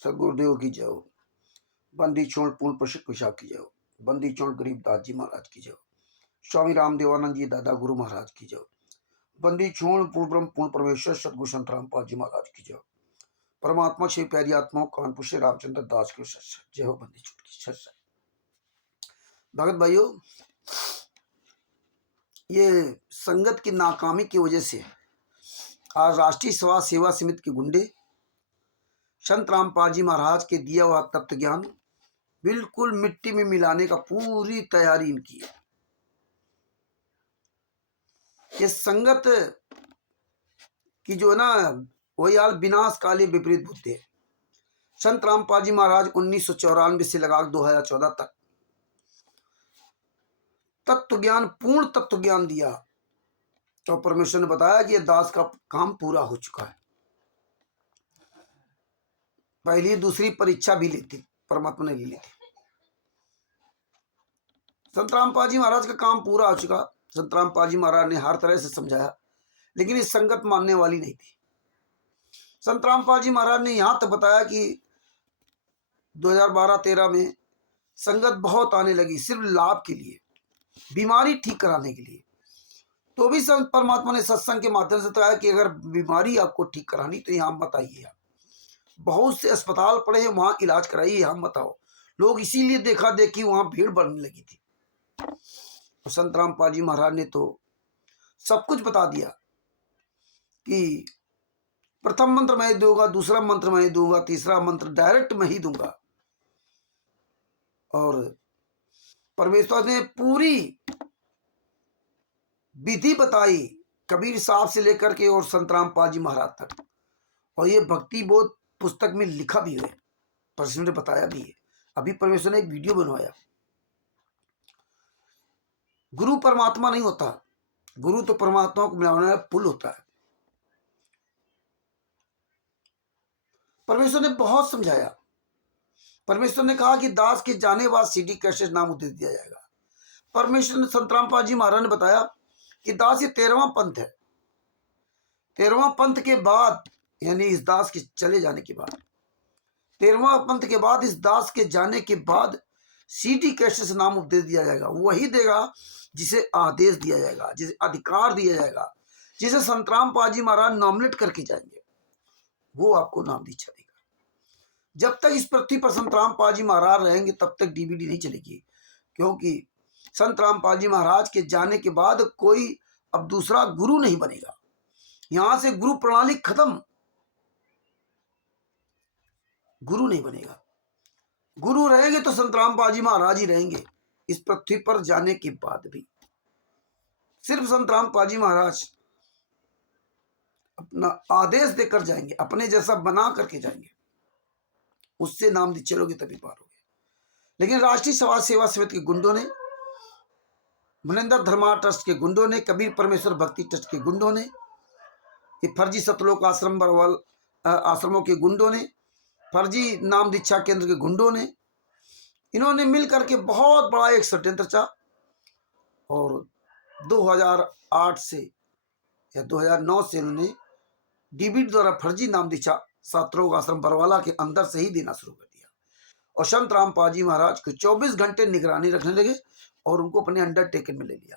सदगुरुदेव की जय हो। बंदी छोड़ पूर्ण प्रसिद्ध कुशा की जय हो। बंदी छोड़ गरीबदास जी महाराज की जय हो। स्वामी रामदेवानंद जी दादा गुरु महाराज की जय हो। बंदी छोड़ पूर्ण ब्रह्म पूर्ण परमेश्वर सदगुरु संत रामपाल जी महाराज की जय हो। परमात्मा श्री प्यारी आत्माओं कानपुर से रामचंद्र दास की जय हो। बंदी छोड़ की सत्संग। भगत भाइयों, ये संगत की नाकामी की वजह से आज राष्ट्रीय समाज सेवा समिति के गुंडे संत रामपाल जी महाराज के दिया हुआ तत्व ज्ञान बिल्कुल मिट्टी में मिलाने का पूरी तैयारी इनकी है। ये संगत की जो है ना, वही हाल विनाश काले विपरीत बुद्धि है। संत रामपाल जी महाराज 1994 से लगा 2014 तक तत्व ज्ञान, पूर्ण तत्व ज्ञान दिया। तो परमेश्वर ने बताया कि यह दास का काम पूरा हो चुका है। पहली दूसरी परीक्षा भी लेती परमात्मा ने ले ली थी। संत रामपाल जी महाराज का काम पूरा हो चुका। संत रामपाल जी महाराज ने हर तरह से समझाया, लेकिन ये संगत मानने वाली नहीं थी। संत रामपाल जी महाराज ने यहां तक बताया कि 2012-13 में संगत बहुत आने लगी सिर्फ लाभ के लिए, बीमारी ठीक कराने के लिए। तो भी संत परमात्मा ने सत्संग के माध्यम से बताया कि अगर बीमारी आपको ठीक करानी तो यहाँ मत आइए। आप बहुत से अस्पताल पड़े हैं, वहां इलाज कराइए, यहाँ मत आओ। लोग इसीलिए देखा देखी वहां भीड़ बढ़ने लगी थी। और संत रामपाल जी महाराज ने तो सब कुछ बता दिया कि प्रथम मंत्र मैं ही दूंगा, दूसरा मंत्र मैं ही दूंगा, तीसरा मंत्र डायरेक्ट मैं ही दूंगा। और परमेश्वर ने पूरी विधि बताई, कबीर साहब से लेकर के और संत रामपाल जी महाराज तक। और ये भक्ति बोध पुस्तक में लिखा भी है, परमेश्वर ने बताया भी है। अभी परमेश्वर ने एक वीडियो बनवाया। गुरु परमात्मा नहीं होता, गुरु तो परमात्मा को मिलाने वाला पुल होता है। परमेश्वर ने बहुत समझाया। परमेश्वर ने कहा कि दास के जाने बाद सीडी कैसेट नाम उद्देश्य दिया जाएगा। परमेश्वर ने संत रामपाल जी महाराज ने बताया कि दास ये 13वां पंथ है। 13वां पंथ के बाद, यानी इस दास के चले जाने के बाद, 13वां पंथ के बाद, इस दास के जाने के बाद सीडी कैसेट नाम उपदेश दिया जाएगा। वही देगा जिसे आदेश दिया जाएगा, जिसे अधिकार दिया जाएगा, जिसे संत रामपाल जी महाराज नॉमिनेट करके जाएंगे, वो आपको नाम दीक्षा देगा। जब तक इस पृथ्वी पर संत रामपाल जी महाराज रहेंगे तब तक डीवीडी नहीं चलेगी, क्योंकि संत रामपाल जी महाराज के जाने के बाद कोई अब दूसरा गुरु नहीं बनेगा। यहां से गुरु प्रणाली खत्म, गुरु नहीं बनेगा। गुरु रहेंगे तो संत रामपाल जी महाराज ही रहेंगे इस पृथ्वी पर जाने के बाद भी। सिर्फ संत रामपाल जी महाराज अपना आदेश देकर जाएंगे, अपने जैसा बना करके जाएंगे, उससे नाम दी चलोगे तभी पार होगे। लेकिन राष्ट्रीय समाज सेवा समिति के गुंडों ने, मनिंदर धर्मा ट्रस्ट के गुंडों ने, कबीर परमेश्वर भक्ति ट्रस्ट के गुंडों ने, ये फर्जी सतलोक आश्रम बरवाल आश्रमों के गुंडों ने, फर्जी नाम दीक्षा केंद्र के गुंडों ने, इन्होंने मिलकर के बहुत बड़ा एक षड्यंत्र रचा। और 2008 से या 2009 से इन्होंने डीबीडी द्वारा फर्जी नाम दीक्षा सतलोक आश्रम बरवाला के अंदर से ही देना शुरू कर दिया। और संत रामपाल जी महाराज को 24 घंटे निगरानी रखने लगे और उनको अपने अंडरटेकन में ले लिया।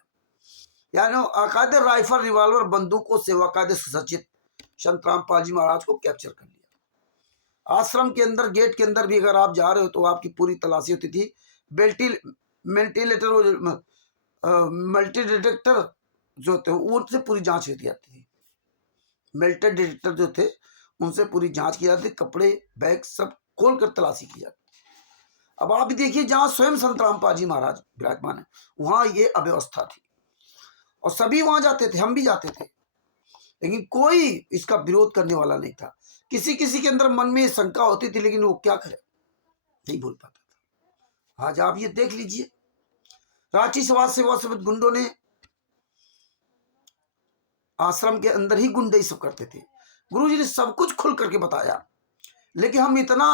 यानी अकायदे राइफल, रिवॉल्वर, बंदूकों से अकायदे सुसज्जित संत रामपाल जी महाराज को कैप्चर कर लिया। आश्रम के अंदर, गेट के अंदर भी अगर आप जा रहे हो तो आपकी पूरी तलाशी होती थी। मल्टी डिटेक्टर जो थे उनसे पूरी जांच होती जाती थी। मेल्टर डिटेक्टर जो थे उनसे पूरी जांच की जाती, कपड़े, बैग सब खोल कर तलाशी की जाती। अब आप भी देखिए, जहां स्वयं संत रामपाल जी महाराज विराजमान है वहां ये अव्यवस्था थी और सभी वहां जाते थे, हम भी जाते थे, लेकिन कोई इसका विरोध करने वाला नहीं था। किसी किसी के अंदर मन में शंका होती थी, लेकिन वो क्या करे, नहीं बोल पाता था। आज आप ये देख लीजिए, रांची समाज सेवा समिति गुंडों ने आश्रम के अंदर ही गुंडे सब करते थे। गुरुजी ने सब कुछ खुल करके बताया, लेकिन हम इतना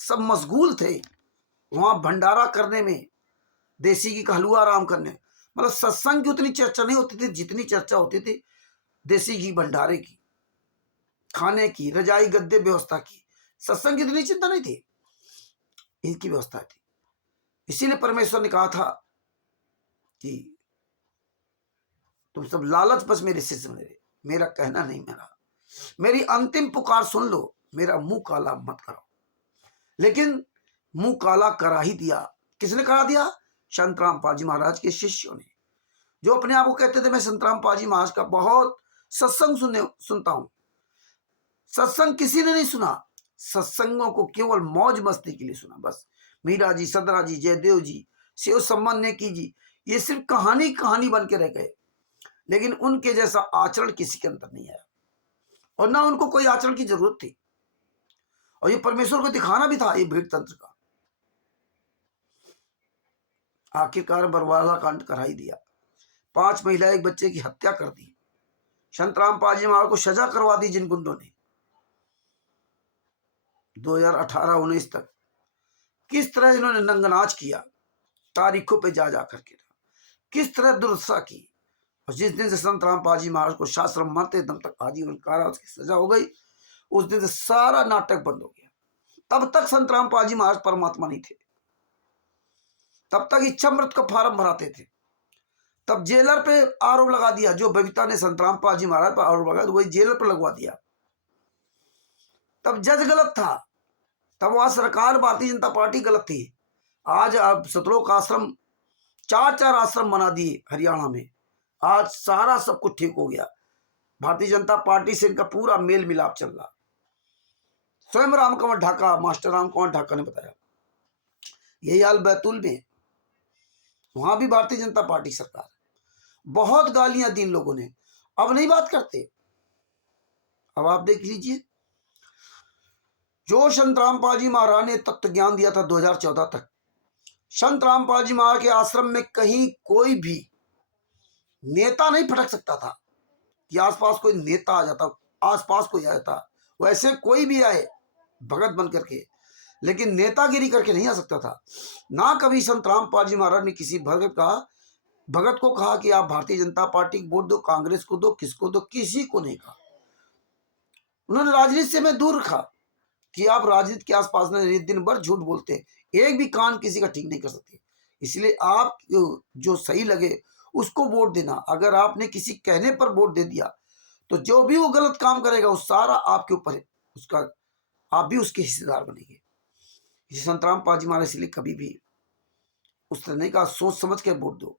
सब मशगूल थे वहां भंडारा करने में, देसी घी का हलवा आराम करने, मतलब सत्संग की उतनी चर्चा नहीं होती थी जितनी चर्चा होती थी देसी घी भंडारे की, खाने की, रजाई गद्दे व्यवस्था की। सत्संग की इतनी चिंता नहीं थी, इनकी व्यवस्था थी। इसीलिए परमेश्वर ने कहा था कि तुम सब लालच बस मेरे शिष्य बने रहे, मेरा कहना नहीं मेरा, मेरी अंतिम पुकार सुन लो, मेरा मुंह काला मत करो। लेकिन मुंह काला करा ही दिया। किसने करा दिया? संतराम पाजी महाराज के शिष्यों ने, जो अपने आप को कहते थे मैं संतराम पाजी महाराज का बहुत सत्संग सुनता हूं। सत्संग किसी ने नहीं सुना, सत्संगों को केवल मौज मस्ती के लिए सुना। बस मीरा जी, सदरा जी, जयदेव जी, शिव सम्मान नेकी जी, ये सिर्फ कहानी कहानी बन के रह गए, लेकिन उनके जैसा आचरण किसी के अंदर नहीं आया, और ना उनको कोई आचरण की जरूरत थी। और ये परमेश्वर को दिखाना भी था ये भीड़ तंत्र का। आखिरकार बरवाला कांड करा ही दिया। 5 महिला एक बच्चे की हत्या कर दी। संतराम पाजी महाराज को सजा करवा दी जिन गुंडों ने। 2018-19 तक किस तरह इन्होंने नंगनाच किया, तारीखों पे जा करके किस तरह दुर्दशा की। और जिस दिन से संतराम पाजी महाराज को शास्त्र मरते दम तक आजीवन कारावास की सजा हो गई, उस दिन से सारा नाटक बंद हो गया। तब तक संतराम पाजी महाराज परमात्मा नहीं थे, तब तक इच्छा मृत का फार्म भराते थे। तब जेलर पे आरोप लगा दिया, जो बबीता ने संतराम पाजी महाराज पर आरोप लगाया वही जेलर पर लगवा दिया। तब जज गलत था, तब वहां सरकार भारतीय जनता पार्टी गलत थी। आज अब सतलोक आश्रम 4 आश्रम बना दिए हरियाणा में। आज सारा सब कुछ ठीक हो गया। भारतीय जनता पार्टी से इनका पूरा मेल मिलाप चल रहा। स्वयं राम कंवर ढाका, मास्टर राम कंवर ढाका ने बताया। यही हाल बैतूल में, वहां भी भारतीय जनता पार्टी सरकार। बहुत गालियां दी इन लोगों ने, अब नहीं बात करते। अब आप देख लीजिए, जो संतराम पाजी महाराज ने तत्व ज्ञान दिया था 2014 तक, संतराम पाजी महाराज के आश्रम में कहीं कोई भी नेता नहीं फटक सकता था कि आसपास कोई नेता आ जाता, आसपास कोई आया था। वैसे कोई भी आए भगत बन करके, लेकिन नेतागिरी करके नहीं आ सकता था। ना कभी संतराम पाजी महाराज ने किसी भगत को कहा कि आप भारतीय जनता पार्टी को वोट दो, कांग्रेस को दो, किसको दो, किसी को नहीं कहा। उन्होंने राजनीति से मैं दूर रखा कि आप राजनीति के आसपास में दिन भर झूठ बोलते हैं, एक भी कान किसी का ठीक नहीं कर सकते। इसलिए आप जो सही लगे उसको वोट देना। अगर आपने किसी कहने पर वोट दे दिया तो जो भी वो गलत काम करेगा वो सारा आपके ऊपर है, उसका आप भी उसके हिस्सेदार बनेंगे। संतराम पाजी महाराज इसलिए कभी भी उस तरह नहीं कहा, सोच समझ के वोट दो,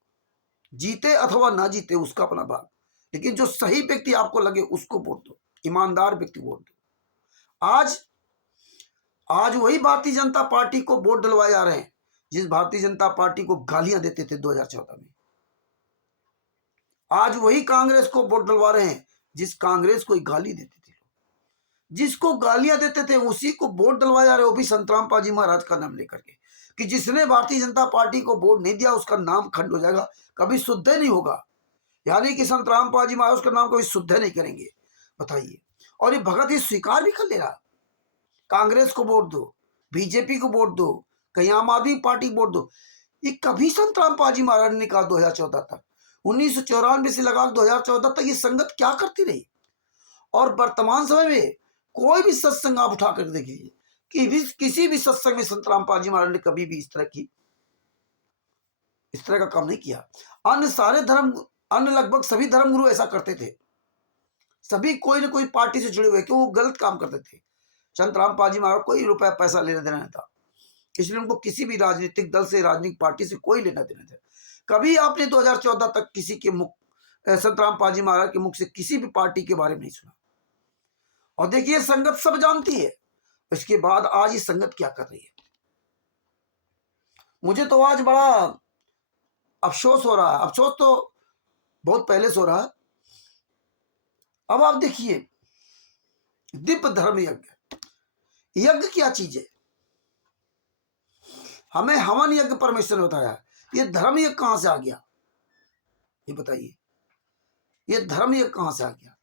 जीते अथवा ना जीते उसका अपना भाग, लेकिन जो सही व्यक्ति आपको लगे उसको वोट दो, ईमानदार व्यक्ति वोट दो। आज वही भारतीय जनता पार्टी को वोट डलवाए जा रहे हैं जिस भारतीय जनता पार्टी को गालियां देते थे 2014 में। आज वही कांग्रेस को वोट डलवा रहे हैं जिस कांग्रेस को गाली देते थे। जिसको गालियां देते थे उसी को वोट डलवाए जा रहे, वो भी संतराम पाजी महाराज का नाम लेकर के, कि जिसने भारतीय जनता पार्टी को वोट नहीं दिया उसका नाम खंड हो जाएगा, कभी शुद्ध नहीं होगा। यानी कि संतराम पाजी महाराज उसका नाम कभी शुद्ध नहीं करेंगे। बताइए। और ये भगत ये स्वीकार भी कर ले रहा, कांग्रेस को वोट दो, बीजेपी को वोट दो, कहीं आम आदमी पार्टी वोट दो। ये कभी संतराम पाजी महाराज ने कहा 2014 तक, 1994 से लगा 2014 तक ये संगत क्या करती रही। और वर्तमान समय में कोई भी सत्संग आप उठा कर देखिए कि किसी भी सत्संग में संतराम पाजी महाराज ने कभी भी इस तरह का काम नहीं किया। अन्य लगभग सभी धर्मगुरु ऐसा करते थे, सभी कोई ना कोई पार्टी से जुड़े हुए, क्यों वो गलत काम करते थे। संतराम पाजी महाराज कोई रुपया पैसा लेना देना नहीं था, इसलिए उनको किसी भी राजनीतिक दल से, राजनीतिक पार्टी से कोई लेना देना था। कभी आपने 2014 तक किसी के मुख, संतराम पाजी महाराज के मुख से किसी भी पार्टी के बारे में नहीं सुना। और देखिए संगत सब जानती है। इसके बाद आज ये संगत क्या कर रही है, मुझे तो आज बड़ा अफसोस हो रहा है। अफसोस तो बहुत पहले से हो रहा है। अब आप देखिए, दिव्य धर्म यज्ञ क्या चीज है? हमें हवन यज्ञ परमेश्वर ने बताया, ये धर्म यज्ञ कहां से आ गया? ये बताइए, ये धर्म यज्ञ कहां से आ गया?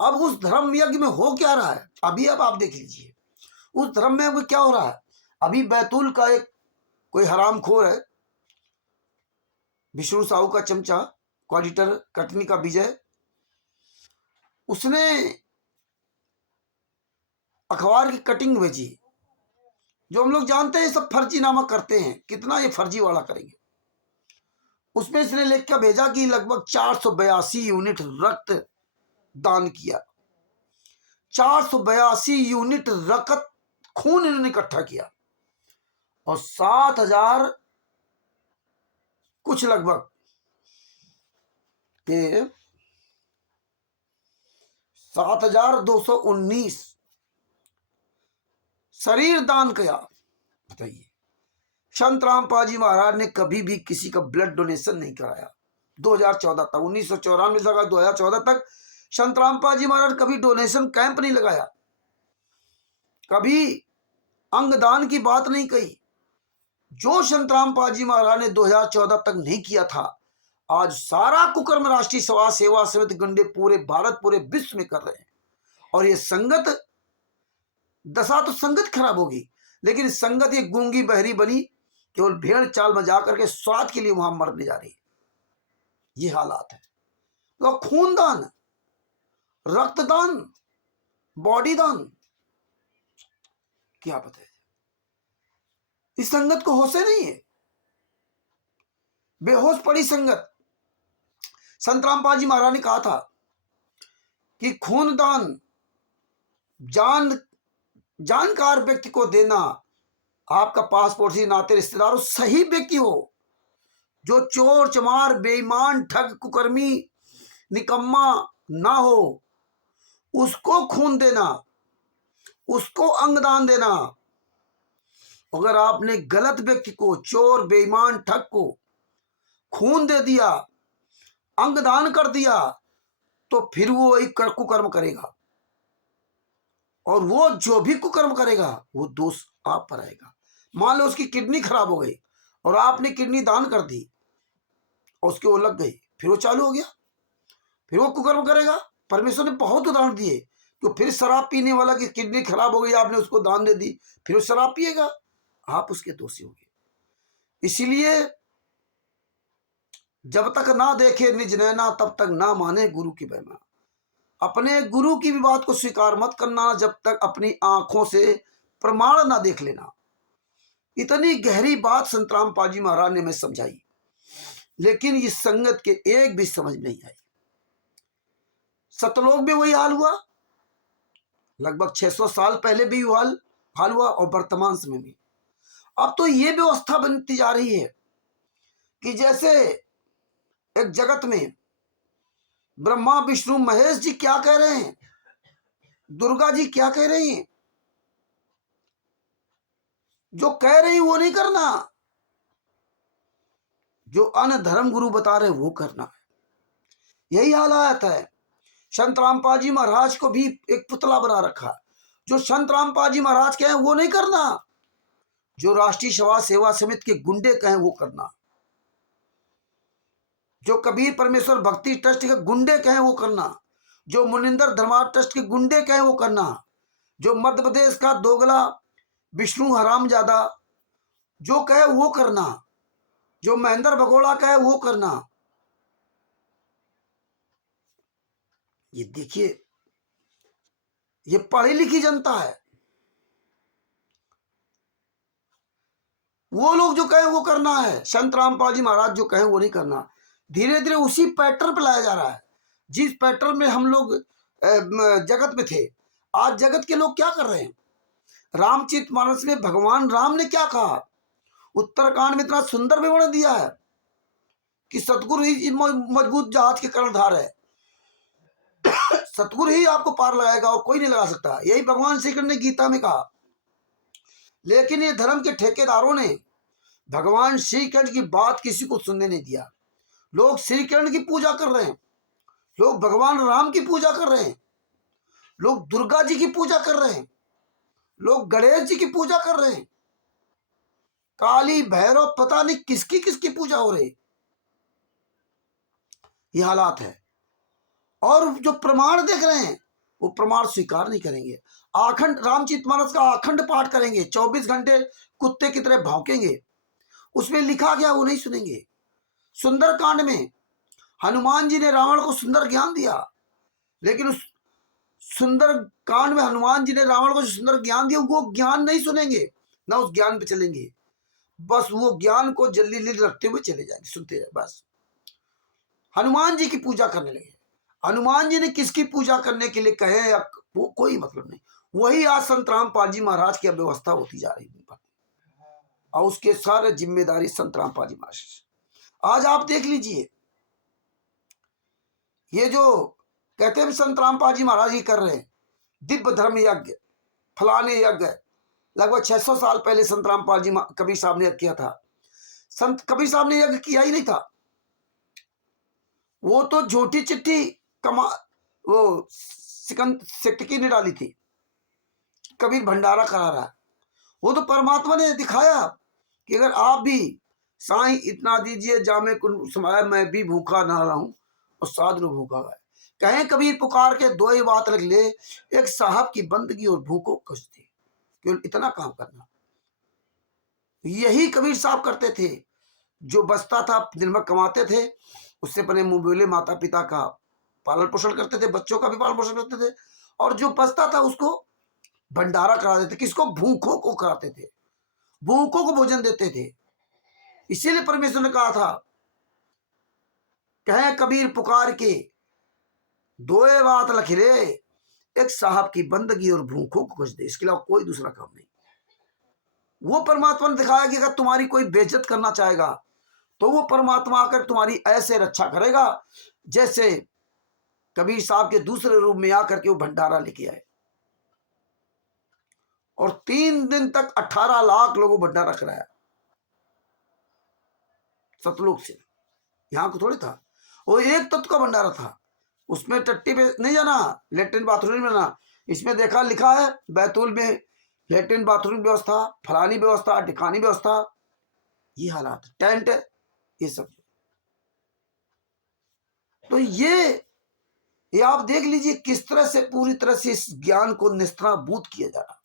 अब उस धर्म यज्ञ में हो क्या रहा है अभी, अब आप देख लीजिए उस धर्म में अब क्या हो रहा है। अभी बैतूल का एक कोई हरामखोर है, विष्णु साहू का चमचा, क्वाडिटर कटनी का विजय, उसने अखबार की कटिंग भेजी जो हम लोग जानते हैं सब फर्जीनामा करते हैं, कितना ये फर्जी वाला करेंगे। उसमें इसने लिख कर भेजा कि लगभग 482 यूनिट रक्त दान किया। 482 यूनिट रक्त खून इन्होंने इकट्ठा किया और 7,000 कुछ लगभग ये 7,219 शरीर दान किया। बताइए, संत रामपाल जी महाराज ने कभी भी किसी का ब्लड डोनेशन नहीं कराया। 2014 तक, 1994 से 2014 तक संत रामपाल जी महाराज कभी डोनेशन कैंप नहीं लगाया, कभी अंगदान की बात नहीं कही। जो संत रामपाल जी महाराज ने 2014 तक नहीं किया था, आज सारा कुकर्म राष्ट्रीय समाज सेवा समिति गुंडे पूरे भारत पूरे विश्व में कर रहे हैं। और ये संगत दशा तो संगत खराब होगी, लेकिन संगत ये गूंगी बहरी बनी, केवल भेड़ चाल में जाकर के स्वाद के लिए वहां मरने जा रही है। ये हालात है। तो खूनदान, रक्तदान, बॉडी दान, क्या बताए, इस संगत को होशे नहीं है, बेहोश पड़ी संगत। संत रामपाल जी महाराज ने कहा था कि खूनदान जानकार व्यक्ति को देना, आपका पासपोर्ट से नाते रिश्तेदार सही व्यक्ति हो, जो चोर चमार बेईमान ठग कुकर्मी निकम्मा ना हो, उसको खून देना, उसको अंगदान देना। अगर आपने गलत व्यक्ति को, चोर बेईमान ठग को खून दे दिया, अंगदान कर दिया, तो फिर वो एक कुकर्म करेगा, और वो जो भी कुकर्म करेगा वो दोष आप पर आएगा। मान लो उसकी किडनी खराब हो गई और आपने किडनी दान कर दी और उसके वो लग गई, फिर वो चालू हो गया, फिर वो कुकर्म करेगा। परमेश्वर ने बहुत उदाहरण दिए। तो फिर शराब पीने वाला की किडनी खराब हो गई, आपने उसको दान दे दी, फिर वो शराब पिएगा, आप उसके दोषी होंगे। इसीलिए जब तक ना देखे निज नैना, तब तक ना माने गुरु की महिमा। अपने गुरु की भी बात को स्वीकार मत करना जब तक अपनी आंखों से प्रमाण ना देख लेना। इतनी गहरी बात संत रामपाल जी महाराज ने हमें समझाई, लेकिन इस संगत के एक भी समझ नहीं आई। सतलोक में वही हाल हुआ, लगभग 600 साल पहले भी हाल हुआ, और वर्तमान समय में अब तो ये व्यवस्था बनती जा रही है कि जैसे एक जगत में ब्रह्मा विष्णु महेश जी क्या कह रहे हैं, दुर्गा जी क्या कह रही हैं, जो कह रही वो नहीं करना, जो अन्य धर्म गुरु बता रहे वो करना है। यही हालात है। संत रामपाल जी महाराज को भी एक पुतला बना रखा, जो संत रामपाल जी महाराज कहें वो नहीं करना, जो राष्ट्रीय समाज सेवा समिति के गुंडे कहें वो करना, जो कबीर परमेश्वर भक्ति ट्रस्ट के गुंडे कहें वो करना, जो मुनिंदर धर्मार्थ ट्रस्ट के गुंडे कहें वो करना, जो मध्य प्रदेश का दोगला विष्णु हरामजादा जो कहे वो करना, जो महेंद्र भगोड़ा कहे वो करना। ये देखिए, ये पढ़ी लिखी जनता है, वो लोग जो कहे वो करना है, संत रामपाल जी महाराज जो कहे वो नहीं करना। धीरे धीरे उसी पैटर्न पर लाया जा रहा है जिस पैटर्न में हम लोग जगत में थे। आज जगत के लोग क्या कर रहे हैं, रामचरितमानस में भगवान राम ने क्या कहा, उत्तरकांड में इतना सुंदर विवरण दिया है कि सतगुरु ही मजबूत जहाज के कर्णधार है, सतगुरु ही आपको पार लगाएगा और कोई नहीं लगा सकता। यही भगवान श्री कृष्ण ने गीता में कहा। लेकिन ये धर्म के ठेकेदारों ने भगवान श्री कृष्ण की बात किसी को सुनने नहीं दिया। लोग श्री कृष्ण की पूजा कर रहे हैं, लोग भगवान राम की पूजा कर रहे हैं, लोग दुर्गा जी की पूजा कर रहे हैं, लोग गणेश जी की पूजा कर रहे हैं, काली भैरव पता नहीं किसकी किसकी पूजा हो रही। ये हालात है। और जो प्रमाण देख रहे हैं वो प्रमाण स्वीकार नहीं करेंगे। आखंड रामचरितमानस का अखंड पाठ करेंगे, 24 घंटे कुत्ते की तरह भौंकेंगे, उसमें लिखा गया वो नहीं सुनेंगे। सुंदर कांड में हनुमान जी ने रावण को सुंदर ज्ञान दिया, लेकिन उस सुंदर कांड में हनुमान जी ने रावण को जो सुंदर ज्ञान दिया वो ज्ञान नहीं सुनेंगे। ना उस ज्ञान पे चलेंगे, बस वो ज्ञान को जल्दी जल्दी रखते हुए चले जाएंगे, सुनते जाए बस। हनुमान जी की पूजा करने लगे। हनुमान जी ने किसकी पूजा करने के लिए कहे या वो कोई मतलब नहीं, वही आज संत रामपाल जी महाराज की अव्यवस्था होती जा रही है, और उसके सारे जिम्मेदारी संत रामपाल जी महाराज। आज आप देख लीजिए, ये जो कहते हैं संत रामपाल जी महाराज ही कर रहे हैं दिव्य धर्म यज्ञ, फलाने यज्ञ, लगभग 600 साल पहले संत रामपाल जी कबीर साहब ने यज्ञ किया था। संत कबीर साहब ने यज्ञ किया ही नहीं था, वो तो झूठी चिट्ठी कमा वो सिक्की ने डाली थी। कबीर भंडारा करा रहा है, वो तो परमात्मा ने दिखाया कि अगर आप भी साईं इतना दीजिए जामे कुन समाया मैं भी भूखा ना रहूं और साध लो भूखा गए। कहें कबीर पुकार के दो ही बात रख ले, एक साहब की बंदगी और भूखों कष्ट थी, केवल इतना काम करना। यही कबीर साहब करते थे, जो बचता था दिन भर कमाते थे, उससे अपने मुंह बोले माता पिता का पालन पोषण करते थे, बच्चों का भी पालन पोषण करते थे, और जो बचता था उसको भंडारा करा देते। किसको? भूखों को कराते थे, भूखों को भोजन देते थे। इसीलिए परमेश्वर ने कहा था, कहे कबीर पुकार के दो बात लखिले, एक साहब की बंदगी और भूखों को कुछ दे, इसके अलावा कोई दूसरा काम नहीं। वो परमात्मा ने दिखाया कि अगर तुम्हारी कोई बेइज्जत करना चाहेगा तो वो परमात्मा आकर तुम्हारी ऐसे रक्षा करेगा जैसे कबीर साहब के दूसरे रूप में आकर के वो भंडारा लेके आए, और 3 दिन तक 18 लाख लोगों को भंडारा कराया सतलोक से। यहां को थोड़ी था, वो एक तत्व का भंडारा था, उसमें टट्टी पे नहीं जाना, लेटरिन बाथरूम में जाना। इसमें देखा लिखा है बैतूल में लेटरिन बाथरूम व्यवस्था, फलानी व्यवस्था, टिकानी व्यवस्था, ये हालात, टेंट, ये सब। तो ये आप देख लीजिए किस तरह से पूरी तरह से इस ज्ञान को निस्त्राभूत किया जा रहा,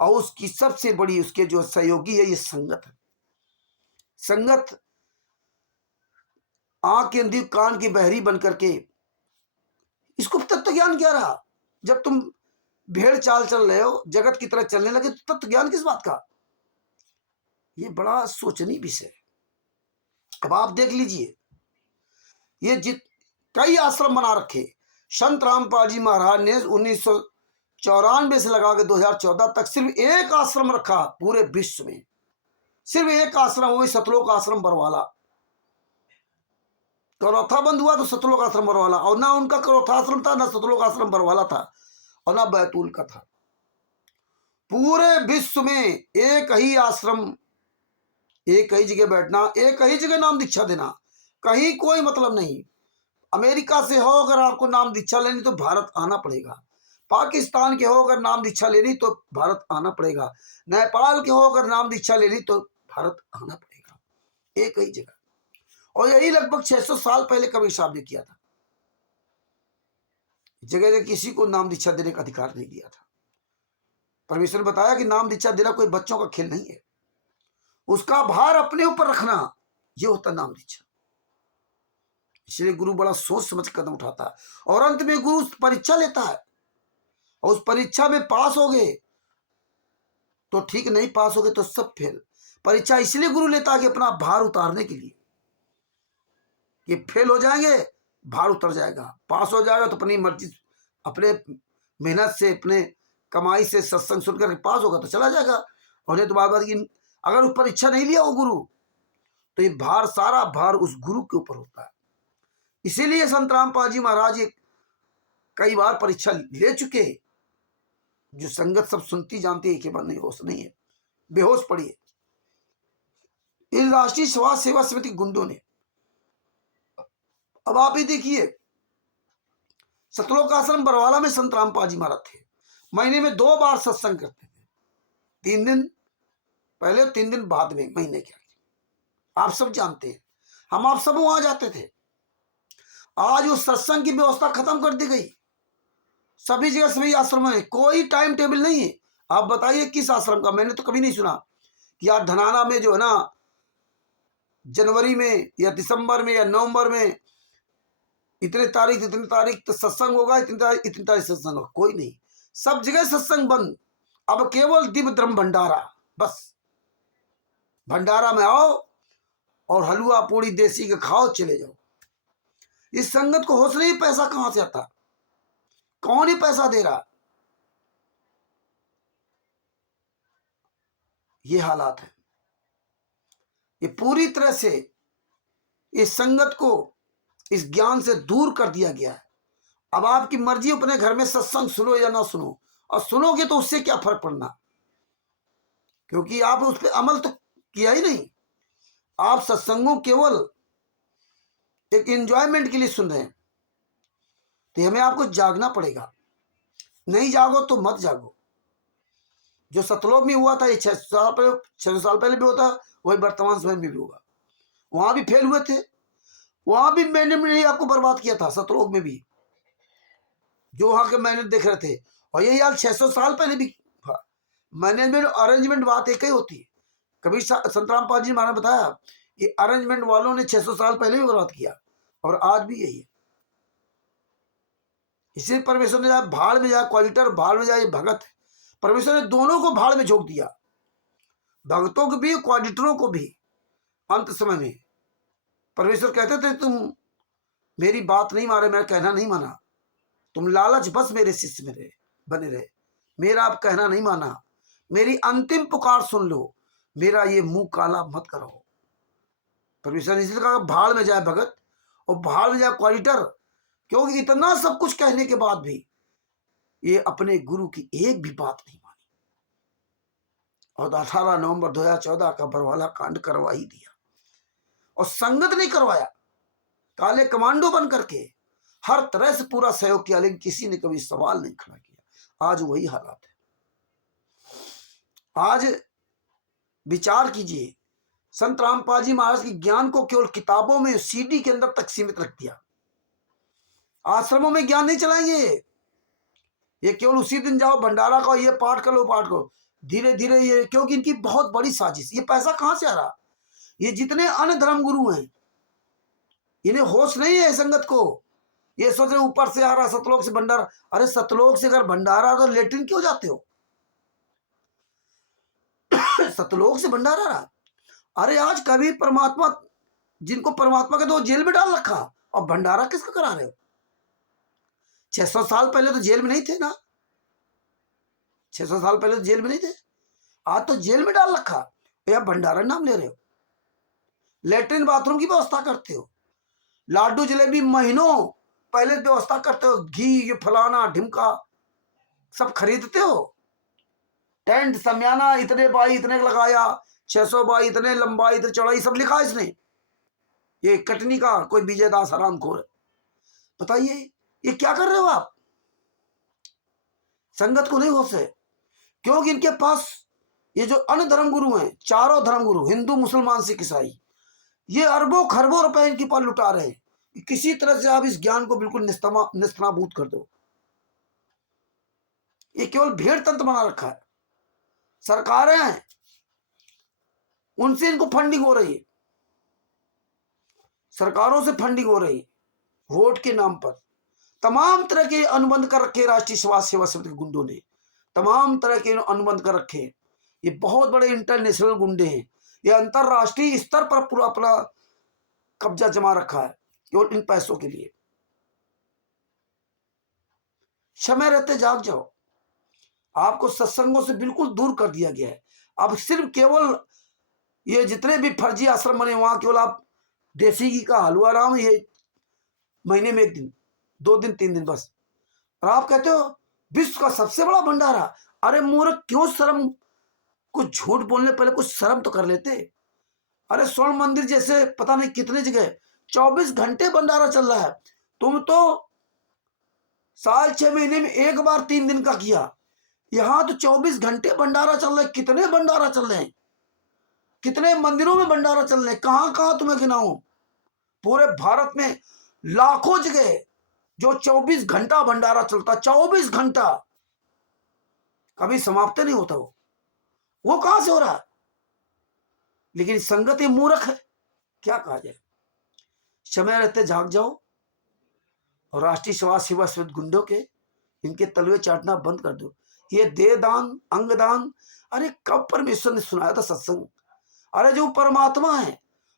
और उसकी सबसे बड़ी उसके जो सहयोगी है ये संगत है। संगत आंख की अंधी कान की बहरी बन करके इसको तत्व ज्ञान क्या रहा? जब तुम भेड़ चाल चल रहे हो, जगत की तरह चलने लगे, तो तत्व ज्ञान किस बात का? ये बड़ा सोचनीय विषय। अब आप देख लीजिए, ये कई आश्रम बना रखे संत रामपाल जी महाराज ने 1994 से लगा के 2014 तक सिर्फ एक आश्रम रखा पूरे विश्व में, सिर्फ एक आश्रम, वही सतलोक आश्रम बरवाला। करौथा बंद हुआ तो सतलोक आश्रम बरवाला, और ना उनका करौथा आश्रम था, ना सतलोक आश्रम बरवाला था, और ना बैतूल का था। पूरे विश्व में एक ही आश्रम, एक ही जगह बैठना, एक ही जगह नाम दीक्षा देना, कहीं कोई मतलब नहीं। अमेरिका से हो अगर आपको नाम दीक्षा लेनी तो भारत आना पड़ेगा, पाकिस्तान के हो अगर नाम दीक्षा लेनी तो भारत आना पड़ेगा, नेपाल के हो अगर नाम दीक्षा लेनी तो भारत आना पड़ेगा, एक ही जगह। और यही लगभग 600 साल पहले कबीर साहब ने किया था। जगह जगह किसी को नाम दीक्षा देने का अधिकार नहीं दिया था। परमेश्वर ने बताया कि नाम दीक्षा देना कोई बच्चों का खेल नहीं है, उसका भार अपने ऊपर रखना, ये होता नाम दीक्षा। इसलिए गुरु बड़ा सोच समझ कदम उठाता है, और अंत में गुरु परीक्षा लेता है, और उस परीक्षा में पास हो गए तो ठीक, नहीं पास हो गए तो सब फेल। परीक्षा इसलिए गुरु लेता है कि अपना भार उतारने के लिए, कि फेल हो जाएंगे भार उतर जाएगा, पास हो जाएगा तो अपनी मर्जी, अपने मेहनत से, अपने कमाई से सत्संग सुनकर पास होगा तो चला जाएगा, और नहीं तो बात बात की अगर उस परीक्षा नहीं लिया वो गुरु, तो ये भार, सारा भार उस गुरु के ऊपर होता है। इसीलिए संत रामपाल जी महाराज कई बार परीक्षा ले चुके, जो संगत सब सुनती जानती है कि बात नहीं, होश नहीं है, बेहोश पड़ी है। इन राष्ट्रीय समाज सेवा समिति गुंडों ने, अब आप ही देखिए, सतलोक आश्रम बरवाला में संत रामपाल जी महाराज थे, महीने में 2 बार सत्संग करते थे, 3 दिन पहले 3 दिन बाद में, महीने के। आप सब जानते हैं, हम आप सब वहां जाते थे। आज उस सत्संग की व्यवस्था खत्म कर दी गई, सभी जगह सभी आश्रमों में कोई टाइम टेबल नहीं है। आप बताइए किस आश्रम का? मैंने तो कभी नहीं सुना कि यार धनाना में जो है ना, जनवरी में या दिसंबर में या नवंबर में इतने तारीख तो सत्संग होगा, इतनी तारीख सत्संग होगा, कोई नहीं। सब जगह सत्संग बंद, अब केवल दिव्य धर्म भंडारा, बस भंडारा में आओ और हलवा पूड़ी देसी के खाओ, चले जाओ। इस संगत को होश नहीं पैसा कहां से आता, कौन ही पैसा दे रहा। ये हालात है। ये पूरी तरह से इस संगत को इस ज्ञान से दूर कर दिया गया है। अब आपकी मर्जी, अपने घर में सत्संग सुनो या ना सुनो, और सुनोगे तो उससे क्या फर्क पड़ना, क्योंकि आप उस पर अमल तो किया ही नहीं। आप सत्संगों केवल एक एंजॉयमेंट के लिए सुन रहे हैं। तो हमें आपको जागना पड़ेगा। नहीं जागो तो मत जागो। जो सतलोक में हुआ था ये 600 साल पहले भी होता, वही वर्तमान समय में भी होगा। वहां भी फेल हुए थे, वहां भी मैनेजमेंट ने आपको बर्बाद किया था। सतलोक में भी जो वहां के मैनेजर देख रहे थे, और यही हाल 600 साल पहले भी था। मैनेजमेंट अरेंजमेंट बात एक ही होती है। कभी संत रामपाल जी महाराज ने बताया कि अरेंजमेंट वालों ने 600 साल पहले भी बर्बाद किया, और आज भी यही है। इसी परमेश्वर ने जाए भाड़ में, जाए क्वालिटर भाड़ में, जाए भगत, परमेश्वर ने दोनों को भाड़ में झोंक दिया, भक्तों को भी क्वालिटरों को भी। अंत समय में परमेश्वर कहते थे तुम मेरी बात नहीं मारे, मेरा कहना नहीं माना, तुम लालच बस मेरे शिष्य में रहे बने रहे, मेरा आप कहना नहीं माना, मेरी अंतिम पुकार सुन लो, मेरा ये मुंह काला मत करो। परमेश्वर ने इसलिए कहा भाड़ में जाए भगत और भाड़ में जाए क्वालिटर, क्योंकि इतना सब कुछ कहने के बाद भी ये अपने गुरु की एक भी बात नहीं मानी, और 18 नवंबर 2014 का बरवाला कांड करवा ही दिया। और संगत नहीं करवाया, काले कमांडो बन करके हर तरह से पूरा सहयोग किया, लेकिन किसी ने कभी सवाल नहीं खड़ा किया। आज वही हालात है। आज विचार कीजिए, संत रामपाल जी महाराज की ज्ञान को केवल किताबों में सीडी के अंदर तक सीमित रख दिया। आश्रमों में ज्ञान नहीं चलाएंगे, ये केवल उसी दिन जाओ भंडारा का, ये पाठ करो पाठ करो, धीरे धीरे ये, क्योंकि इनकी बहुत बड़ी साजिश। ये पैसा कहां से आ रहा, ये जितने अन्य धर्म गुरु हैं इन्हें होश नहीं है संगत को। ये सोच रहे ऊपर से आ रहा सतलोक से भंडारा। अरे सतलोक से अगर भंडारा तो लेटरिन क्यों जाते हो? सतलोक से भंडारा रहा। अरे आज कभी परमात्मा, जिनको परमात्मा के तो जेल में डाल रखा, और भंडारा किसका करा रहे हो? 600 साल पहले तो जेल में नहीं थे ना, 600 साल पहले तो जेल में नहीं थे, आज तो जेल में डाल रखा, या भंडारा नाम ले रहे हो। लेटरिन बाथरूम की व्यवस्था करते हो, लाडू जलेबी महीनों पहले व्यवस्था करते हो, घी ये फलाना ढिमका सब खरीदते हो। टेंट समियाना इतने बाई इतने लगाया, 600 बाई इतने लंबाई इतने चौड़ाई, सब लिखा इसने। ये कटनी का कोई विजय दास हरामखोर, बताइए ये क्या कर रहे हो आप? संगत को नहीं होश है, क्योंकि इनके पास ये जो अन्य धर्म गुरु हैं, चारों धर्म गुरु, हिंदू मुसलमान सिख ईसाई, ये अरबों खरबों रुपए इनके पास लुटा रहे हैं। किसी तरह से आप इस ज्ञान को बिल्कुल निस्तनाबूद कर दो। ये केवल भेड़ तंत्र बना रखा है। सरकारें हैं, उनसे इनको फंडिंग हो रही है, सरकारों से फंडिंग हो रही है, वोट के नाम पर तमाम तरह के अनुबंध कर रखे। राष्ट्रीय समाज सेवा समिति के गुंडों ने तमाम तरह के अनुबंध कर रखे। ये बहुत बड़े इंटरनेशनल गुंडे हैं, ये अंतरराष्ट्रीय स्तर पर पूरा अपना कब्जा जमा रखा है केवल इन पैसों के लिए। समय रहते जाग जाओ। आपको सत्संगों से बिल्कुल दूर कर दिया गया है। अब सिर्फ केवल ये जितने भी फर्जी आश्रम बने वहां केवल आप देसी घी का हलवा राम, ये महीने में 1 दिन 2 दिन 3 दिन बस, और आप कहते हो विश्व का सबसे बड़ा भंडारा। अरे मूर्ख, क्यों शर्म, कुछ झूठ बोलने पहले कुछ शर्म तो कर लेते। अरे स्वर्ण मंदिर जैसे पता नहीं कितने जगह 24 घंटे भंडारा चल रहा है, तुम तो साल 6 महीने में 1 बार 3 दिन का किया, यहां तो 24 घंटे भंडारा चल रहा है। कितने भंडारा चल रहे हैं, कितने मंदिरों में भंडारा चल रहे हैं, कहां कहां तुम्हें गिनाऊं? पूरे भारत में लाखों जगह जो 24 घंटा भंडारा चलता, 24 घंटा कभी समाप्त नहीं होता। वो कहां से हो रहा है? लेकिन संगत ये मूर्ख है, क्या कहा जाए। समय रहते जाग जाओ, और राष्ट्रीय समाज सेवा समिति गुंडों के इनके तलवे चाटना बंद कर दो। ये देह दान, अंग दान, अरे कब परमेश्वर ने सुनाया था सत्संग? अरे जो परमात्मा है,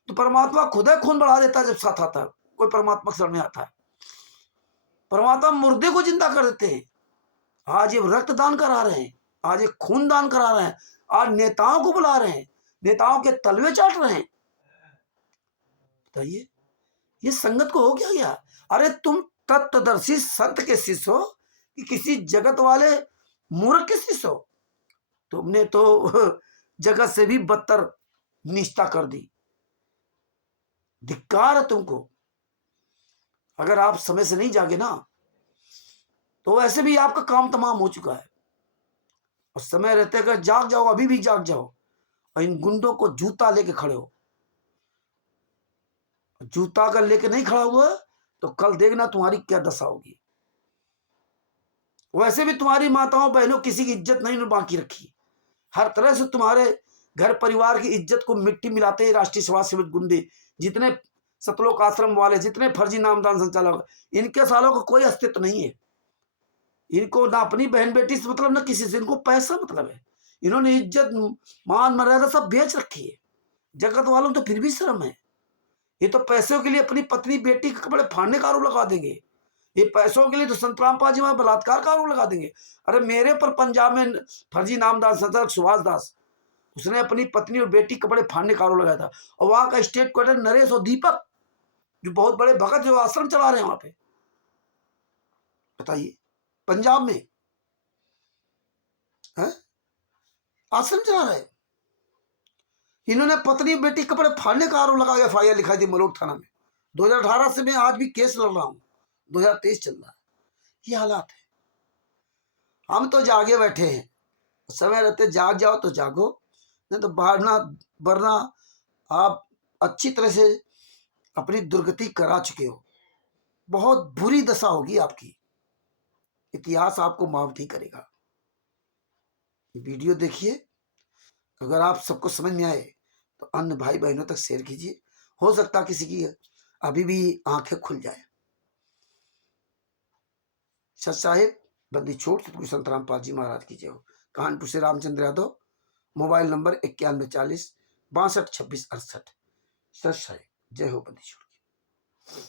तो परमात्मा खुद है खून बढ़ा देता है जब साथ आता है, कोई परमात्मा शरण में आता है। परमात्मा मुर्दे को जिंदा कर देते हैं। आज ये रक्तदान करा रहे हैं, आज ये खून दान करा रहे हैं, आज नेताओं को बुला रहे हैं, नेताओं के तलवे चाट रहे हैं। बताइए ये संगत को हो क्या गया? अरे तुम तत्वदर्शी संत के शिष्य हो कि किसी जगत वाले मूर्ख के शिष्य हो? तुमने तो जगत से भी बदतर निष्ठा कर दी। धिक्कार है तुमको। अगर आप समय से नहीं जागे ना, तो वैसे भी आपका काम तमाम हो चुका है। और समय रहते अगर जाग जाओ, अभी भी जाग जाओ, और इन गुंडों को जूता लेके खड़े हो। जूता अगर लेके नहीं खड़ा हुआ तो कल देखना तुम्हारी क्या दशा होगी। वैसे भी तुम्हारी माताओं बहनों किसी की इज्जत नहीं बाकी रखी। हर तरह से तुम्हारे घर परिवार की इज्जत को मिट्टी मिलाते हैं राष्ट्रीय समाज सेवक गुंडे। जितने सतलोक आश्रम वाले, जितने फर्जी नामदान संचालक, इनके सालों का कोई अस्तित्व नहीं है। इनको ना अपनी बहन बेटी से मतलब, ना किसी से, इनको पैसा मतलब है। इन्होंने इज्जत मान मर्यादा सब बेच रखी है। जगत वालों तो फिर भी शर्म है। ये तो पैसों के लिए अपनी पत्नी बेटी के कपड़े फाड़ने का आरोप लगा देंगे। ये पैसों के लिए तो संत रामपाल जी वहां बलात्कार का आरोप लगा देंगे। अरे मेरे पर पंजाब में फर्जी नामदार संचालक सुभाष दास, उसने अपनी पत्नी और बेटी कपड़े फाड़ने का आरोप लगाया था। और वहां का स्टेट क्वार्टर नरेश और दीपक, जो बहुत बड़े भगत जो आश्रम चला रहे हैं वहां पे, बताइए पंजाब में है आश्रम चला रहे। इन्होंने पत्नी बेटी कपड़े फाड़ने का आरोप लगा के FIR लिखाई थी मलोट थाना में। 2018 से मैं आज भी केस लड़ रहा हूं, 2023 चल रहा है। ये हालात है। हम तो जागे बैठे हैं। समय रहते जाग जाओ तो जागो, नहीं तो वरना आप अच्छी तरह से अपनी दुर्गति करा चुके हो। बहुत बुरी दशा होगी आपकी। इतिहास आपको माफ नहीं करेगा। वीडियो देखिए, अगर आप सबको समझ में आए तो अन्य भाई बहनों तक शेयर कीजिए। हो सकता किसी की अभी भी आंखें खुल जाए। सच साहिब बंदी छोड़ सतगुरु संत रामपाल जी महाराज की जय हो। कानपुर से रामचंद्र यादव, मोबाइल नंबर 9140 62 26 68। सच साहिब जय हो बंदी छोड़।